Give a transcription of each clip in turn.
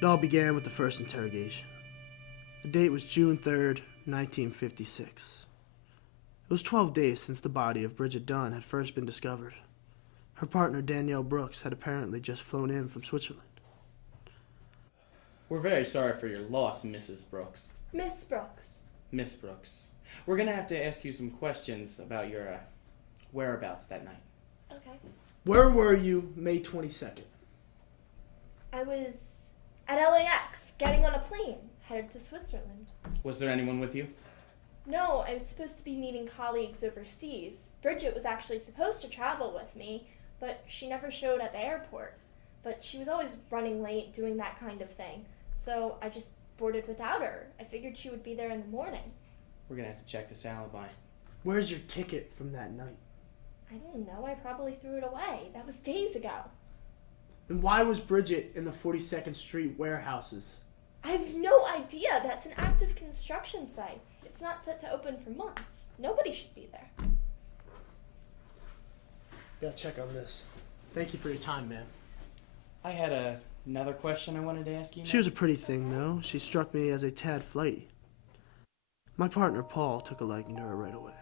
It all began with the first interrogation. The date was June 3rd, 1956. It was 12 days since the body of Bridget Dunn had first been discovered. Her partner, Danielle Brooks, had apparently just flown in from Switzerland. We're very sorry for your loss, Mrs. Brooks. Miss Brooks. Miss Brooks. We're going to have to ask you some questions about your whereabouts that night. Okay. Where were you May 22nd? I was at LAX, getting on a plane, headed to Switzerland. Was there anyone with you? No, I was supposed to be meeting colleagues overseas. Bridget was actually supposed to travel with me, but she never showed at the airport. But she was always running late, doing that kind of thing. So I just boarded without her. I figured she would be there in the morning. We're going to have to check this alibi. Where's your ticket from that night? I don't know. I probably threw it away. That was days ago. And why was Bridget in the 42nd Street warehouses? I have no idea. That's an active construction site. It's not set to open for months. Nobody should be there. Gotta check on this. Thank you for your time, man. I had another question I wanted to ask you. She was a pretty thing, though. She struck me as a tad flighty. My partner, Paul, took a liking to her right away.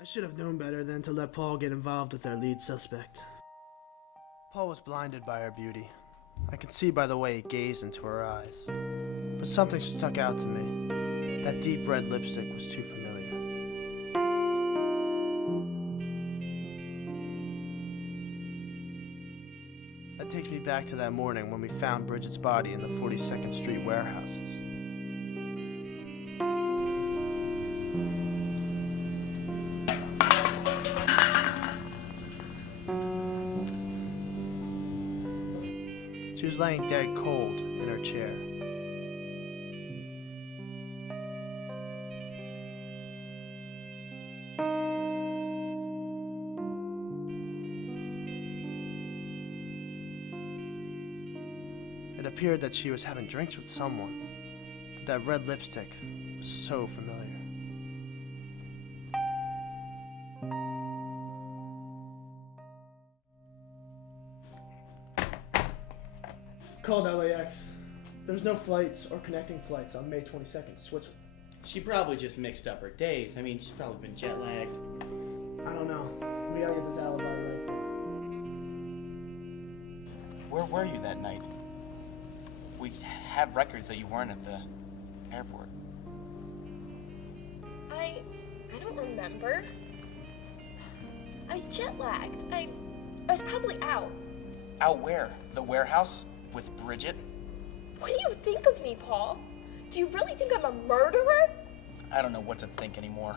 I should have known better than to let Paul get involved with our lead suspect. Paul was blinded by her beauty. I could see by the way he gazed into her eyes. But something stuck out to me. That deep red lipstick was too familiar. That takes me back to that morning when we found Bridget's body in the 42nd Street warehouses. She was laying dead cold in her chair. It appeared that she was having drinks with someone, but that red lipstick was so familiar. Called LAX. There was no flights or connecting flights on May 22nd to Switzerland. She probably just mixed up her days. I mean, she's probably been jet lagged. I don't know. We gotta get this alibi right though. Where were you that night? We have records that you weren't at the airport. I don't remember. I was jet lagged. I was probably out. Out where? The warehouse? With Bridget? What do you think of me, Paul? Do you really think I'm a murderer? I don't know what to think anymore.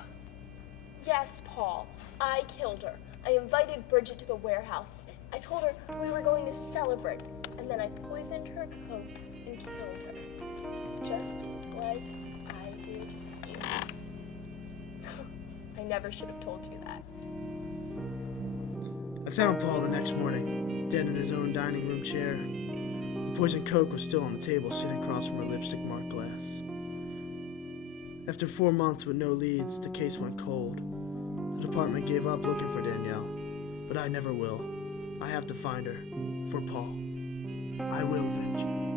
Yes, Paul. I killed her. I invited Bridget to the warehouse. I told her we were going to celebrate, and then I poisoned her Coke and killed her. Just like I did you. I never should have told you that. I found Paul the next morning, dead in his own dining room chair. The poisoned Coke was still on the table, sitting across from her lipstick-marked glass. After 4 months with no leads, the case went cold. The department gave up looking for Danielle, but I never will. I have to find her, for Paul. I will avenge you.